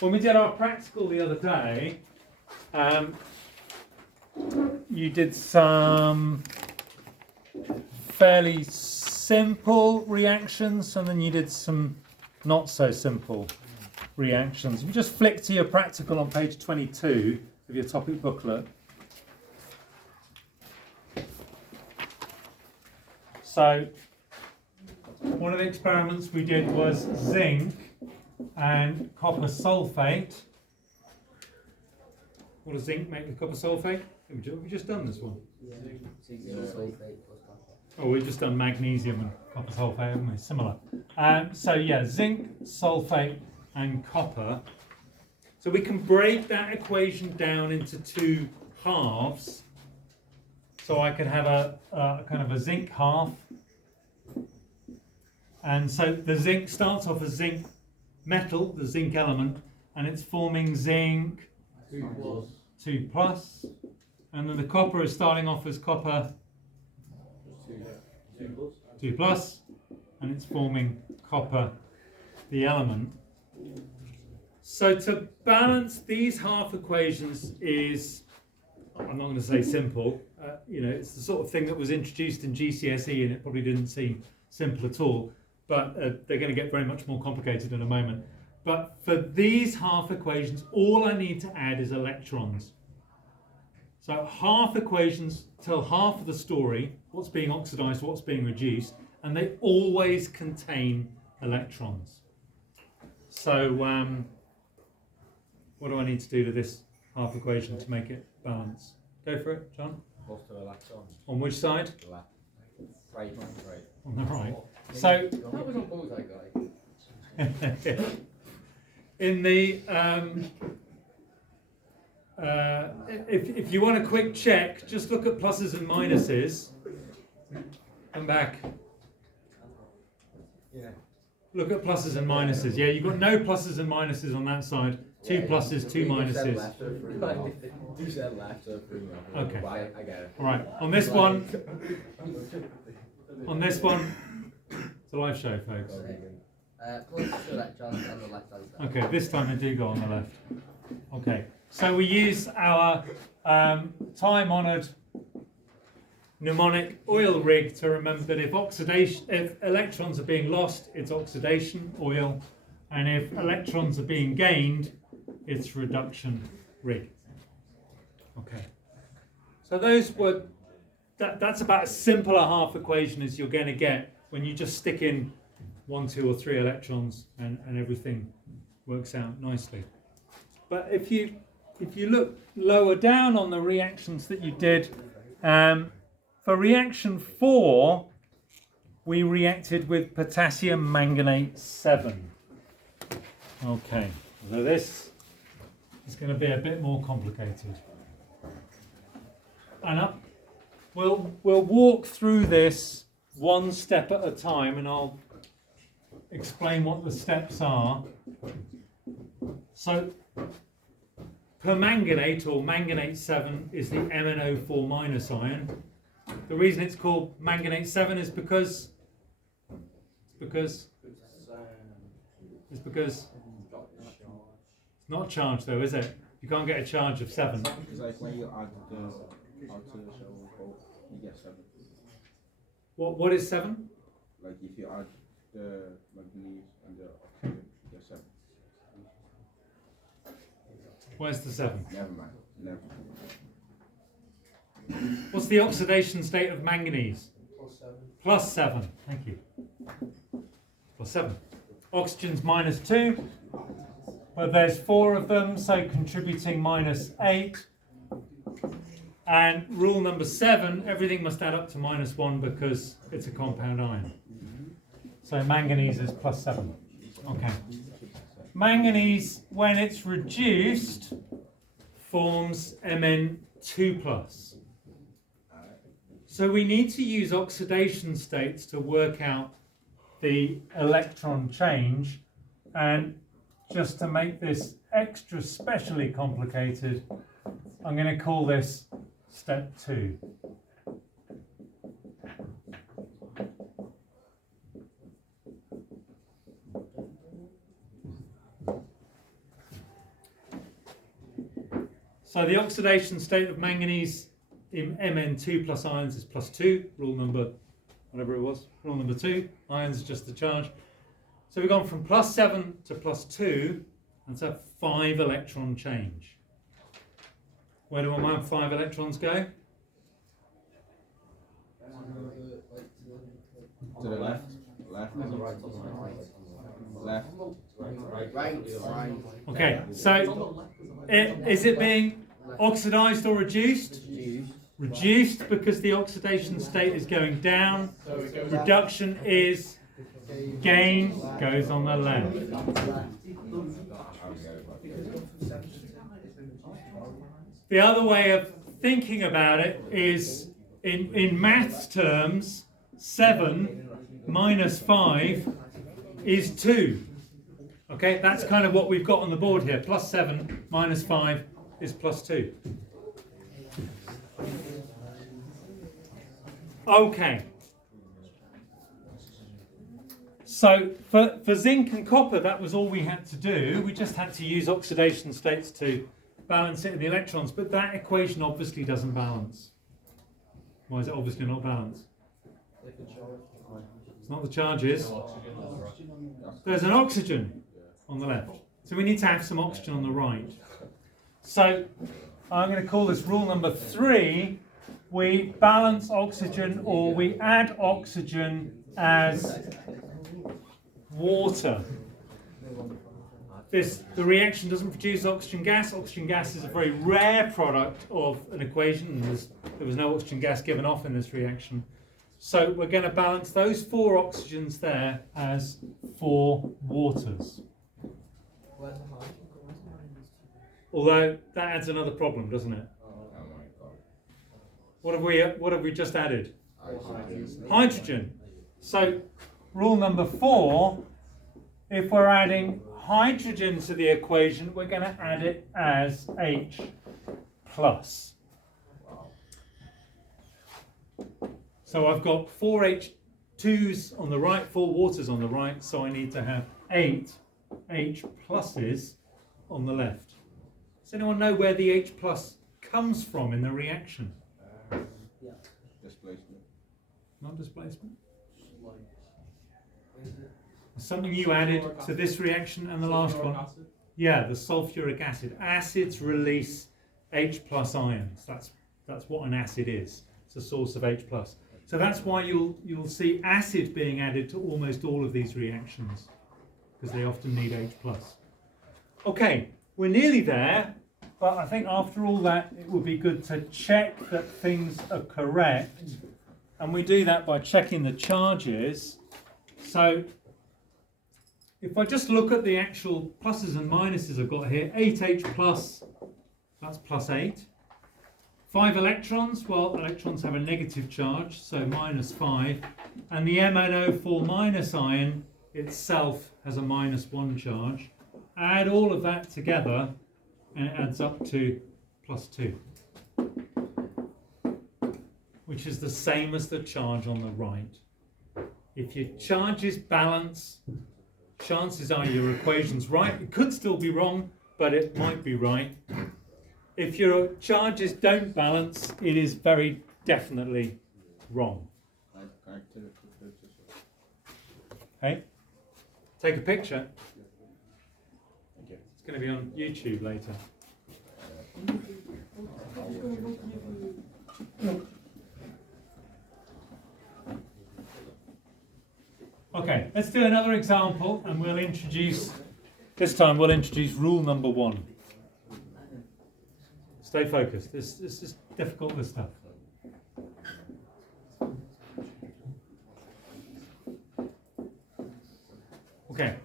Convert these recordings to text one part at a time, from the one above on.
when we did our practical the other day, you did some fairly simple reactions, and then you did some not so simple reactions. You just flick to your practical on page 22 of your topic booklet. So one of the experiments we did was zinc and copper sulfate. What does zinc make with copper sulfate? Have we just done this one? Oh, we've just done magnesium and copper sulfate, haven't we? Similar. So yeah, zinc, sulfate and copper. So we can break that equation down into two halves. So I could have a kind of a zinc half. And so the zinc starts off as zinc metal, the zinc element, and it's forming zinc 2 plus. And then the copper is starting off as copper 2 plus, and it's forming copper, the element. So to balance these half equations is, I'm not going to say simple, it's the sort of thing that was introduced in GCSE and it probably didn't seem simple at all, but they're going to get very much more complicated in a moment. But for these half equations, all I need to add is electrons. So half equations tell half of the story, what's being oxidized, what's being reduced, and they always contain electrons. So what do I need to do to this half equation to make it balance? Go for it, John. Most of electrons. On which side? Left. Right. On the right. So that was on both, guy. in the if you want a quick check, just look at pluses and minuses. Come back. Yeah. Look at pluses and minuses. Yeah, you've got no pluses and minuses on that side. 2 pluses, 2 minuses. You said left, so Okay. I get it. All right. On this one, it's a live show, folks. Plus electrons on the left hand side. Okay, this time they do go on the left. Okay, so we use our time-honoured mnemonic oil rig to remember that if electrons are being lost, it's oxidation, oil, and if electrons are being gained, it's reduction, rig. Okay, so that's about as simple a half equation as you're going to get when you just stick in 1, 2 or 3 electrons and everything works out nicely. But if you look lower down on the reactions that you did, for reaction 4, we reacted with potassium manganate 7. Okay, so this is going to be a bit more complicated. And we'll walk through this one step at a time, and I'll explain what the steps are. So permanganate, or manganate 7, is the MnO4 minus ion. The reason it's called manganate 7 is because it's not charged, though, is it? You can't get a charge of 7. Because like when you add the oxidation, you get 7. What is 7? Like if you add the manganese and the oxygen, you get 7. Where's the 7? Never mind. What's the oxidation state of manganese? Plus 7. Thank you. Plus 7. Oxygen's minus 2, but there's 4 of them, so contributing minus 8. And rule number 7, everything must add up to minus 1 because it's a compound ion. So manganese is plus 7. Okay. Manganese, when it's reduced, forms Mn2 plus. So we need to use oxidation states to work out the electron change, and just to make this extra specially complicated, I'm going to call this step 2. So the oxidation state of manganese in Mn2 plus ions is +2. Rule number, whatever it was, rule number 2. Ions is just the charge. So we've gone from +7 to +2. That's a 5 electron change. Where do my 5 electrons go? To the left. Left. Left. Right. Okay, so is it being oxidized or reduced? Reduced because the oxidation state is going down. Reduction is gain, goes on the left. The other way of thinking about it is in maths terms, 7 minus 5 is 2. Okay, that's kind of what we've got on the board here. +7 minus 5 is +2. Okay. So for zinc and copper, that was all we had to do. We just had to use oxidation states to balance it in the electrons. But that equation obviously doesn't balance. Why is it obviously not balanced? It's not the charges. There's an oxygen on the left. So we need to have some oxygen on the right. So I'm going to call this rule number 3. We balance oxygen or we add oxygen as water. The reaction doesn't produce oxygen gas. Oxygen gas is a very rare product of an equation. There was no oxygen gas given off in this reaction. So we're going to balance those 4 oxygens there as 4 waters. Although that adds another problem, doesn't it? What have we just added? Hydrogen. So rule number 4, if we're adding hydrogen to the equation, we're going to add it as H plus. So I've got 4 H2s on the right, 4 waters on the right, so I need to have 8 H pluses on the left. Does anyone know where the H plus comes from in the reaction? Displacement. Not displacement? Something you added to this reaction and the last one? Yeah, the sulfuric acid. Acids release H plus ions. That's what an acid is. It's a source of H plus. So that's why you'll see acid being added to almost all of these reactions, because they often need H plus. Okay, we're nearly there, but I think after all that it would be good to check that things are correct, and we do that by checking the charges. So if I just look at the actual pluses and minuses I've got here, 8H plus, that's +8. 5 electrons, well, electrons have a negative charge, so -5. And the MnO4 minus ion itself has a -1 charge. Add all of that together, and it adds up to +2, which is the same as the charge on the right. If your charges balance, chances are your equation's right. It could still be wrong, but it might be right. If your charges don't balance, it is very definitely wrong. Okay? Take a picture. It's going to be on YouTube later. Okay, let's do another example, and this time we'll introduce rule number 1. Stay focused. This is difficult, this stuff. Okay,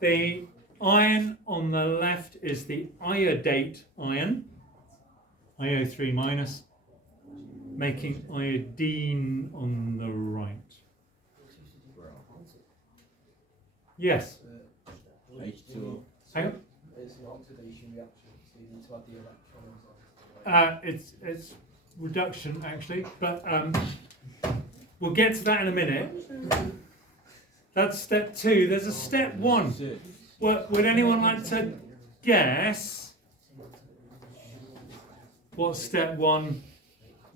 the ion on the left is the iodate ion, IO3 minus, making iodine on the right. Yes? H2O. Hang on. It's an oxidation reaction, so you need to add the electrons. It's reduction actually, but we'll get to that in a minute. That's step 2. There's a step 1. Would anyone like to guess what step 1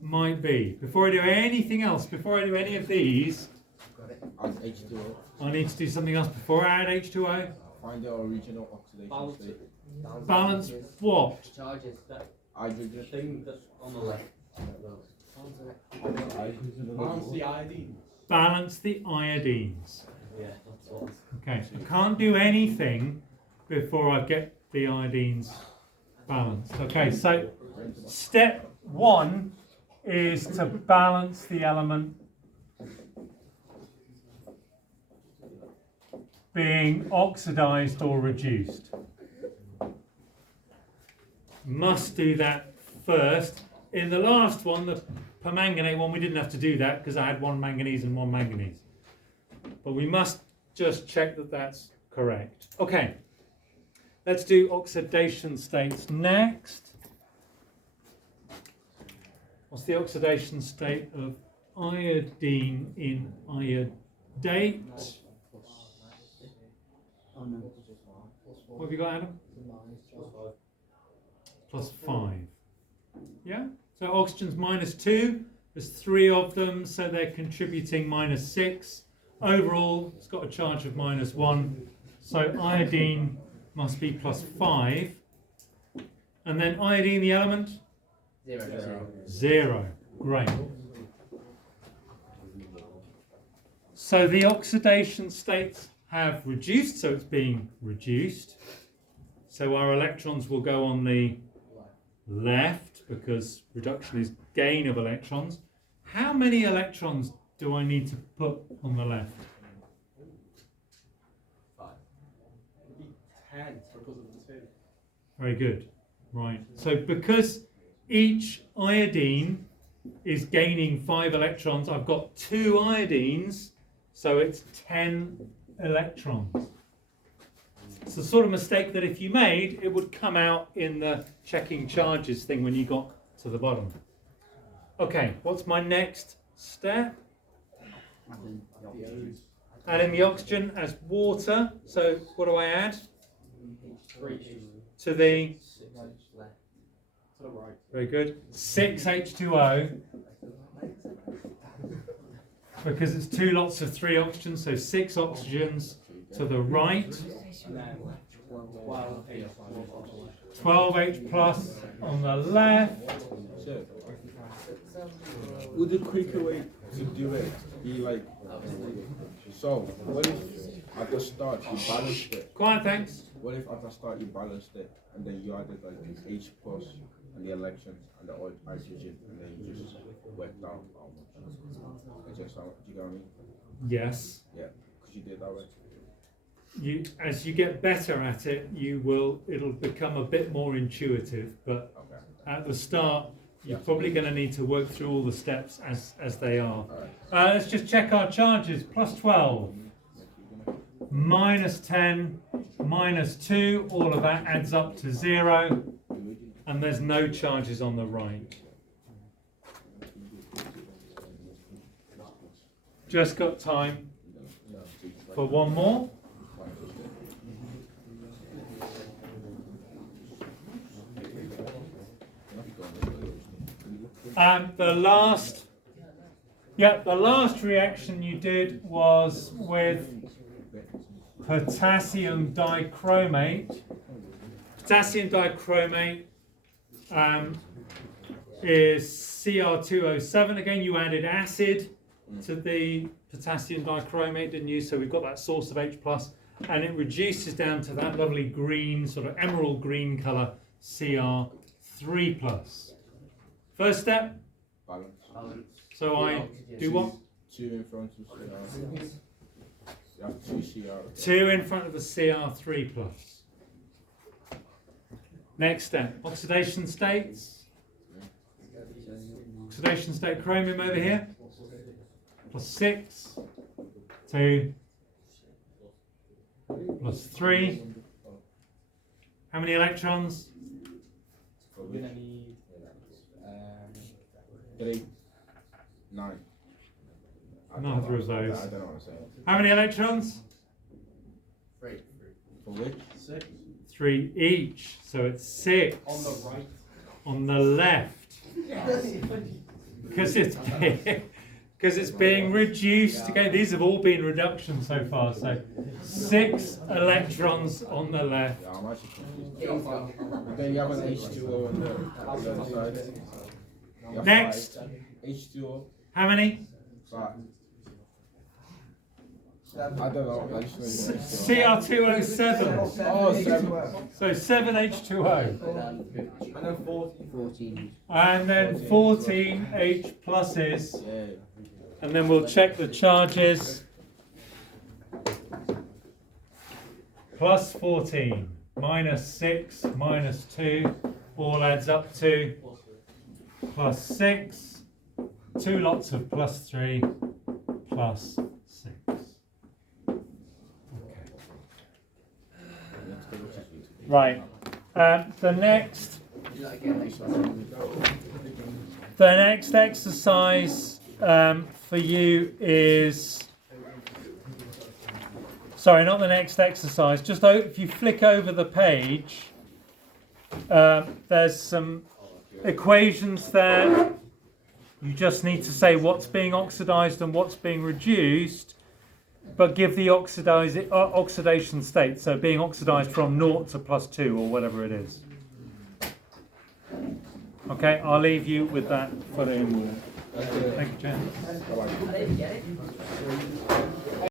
might be. Before I do anything else, before I do any of these, Add H2O. I need to do something else before I add H2O. Find the original oxidation Balance state. it. Balance what? Charges. The Hydrogen. thing that's on the left. Balance the iodine. Balance the iodines. Yeah, that's what. Okay, I can't do anything before I get the iodines balanced. Okay, so step 1 is to balance the element being oxidized or reduced. Must do that first. In the last one, the permanganate one, we didn't have to do that because I had 1 manganese and 1 manganese. But we must just check that that's correct. Okay, let's do oxidation states next. What's the oxidation state of iodine in iodate? What have you got, Adam? +5. Yeah? So oxygen's -2. There's 3 of them, so they're contributing -6. Overall, it's got a charge of -1. So iodine must be +5. And then iodine, the element? 0. 0. Great. So the oxidation states have reduced, so it's being reduced. So our electrons will go on the left because reduction is gain of electrons. How many electrons do I need to put on the left? 10 because of the 2. Very good. Right. So because each iodine is gaining 5 electrons, I've got 2 iodines, so it's 10 electrons. It's the sort of mistake that if you made, it would come out in the checking charges thing when you got to the bottom. Okay, what's my next step? Adding the oxygen as water. So what do I add? 3 To the, Left. to the right. very good, 6 H2O. Because it's 2 lots of 3 oxygens, so 6 oxygens to the right. And then 12 H. 12H plus on the left. So, would the quicker way to do it be like, so what if at the start you balanced it? Quiet, thanks. What if at the start you balanced it and then you added like H plus and the electrons and the hydrogen and then you just worked out how much? It just how, do you get what I mean? Yes. Yeah, because you did that way. You, as you get better at it, it'll become a bit more intuitive. But Okay. at the start, you're probably going to need to work through all the steps as they are. Alright. Let's just check our charges. +12, -10, -2. All of that adds up to 0, and there's no charges on the right. Just got time for one more. The last reaction you did was with potassium dichromate. Potassium dichromate is Cr2O7. Again, you added acid to the potassium dichromate, didn't you? So we've got that source of H+, and it reduces down to that lovely green, sort of emerald green colour, Cr3+. First step, Balance. so I do what? 2 in front of CR. You have 2 CR. 2 in front of the Cr3+. Next step, oxidation states. Oxidation state chromium over here. +6, 2, +3. How many electrons? We're gonna need 3, 9. Neither of those. I don't know what I'm saying. How many electrons? 3. For which? 6 3 each, so it's 6. on the right. on the left because it's being reduced again. These have all been reductions so far. So 6 electrons on the left. Yeah, I'm actually confused. And then you have an H2O on the other side. You have Next. 5. H2O. How many? 5. I don't know. I just know you Cr2O7. Oh, 7. So 7 H2O. And then 14. And then 14 H pluses. Yeah. And then we'll check the charges. Plus 14, minus 6, minus 2, all adds up to plus 6, 2 lots of plus 3, plus 6. Okay. Right. The next exercise for you is, sorry, not the next exercise, just if you flick over the page, there's some equations there. You just need to say what's being oxidized and what's being reduced, but give the oxidation state, so being oxidized from 0 to plus 2 or whatever it is. Okay, I'll leave you with that for the homework. Thank you, Jen. Bye-bye.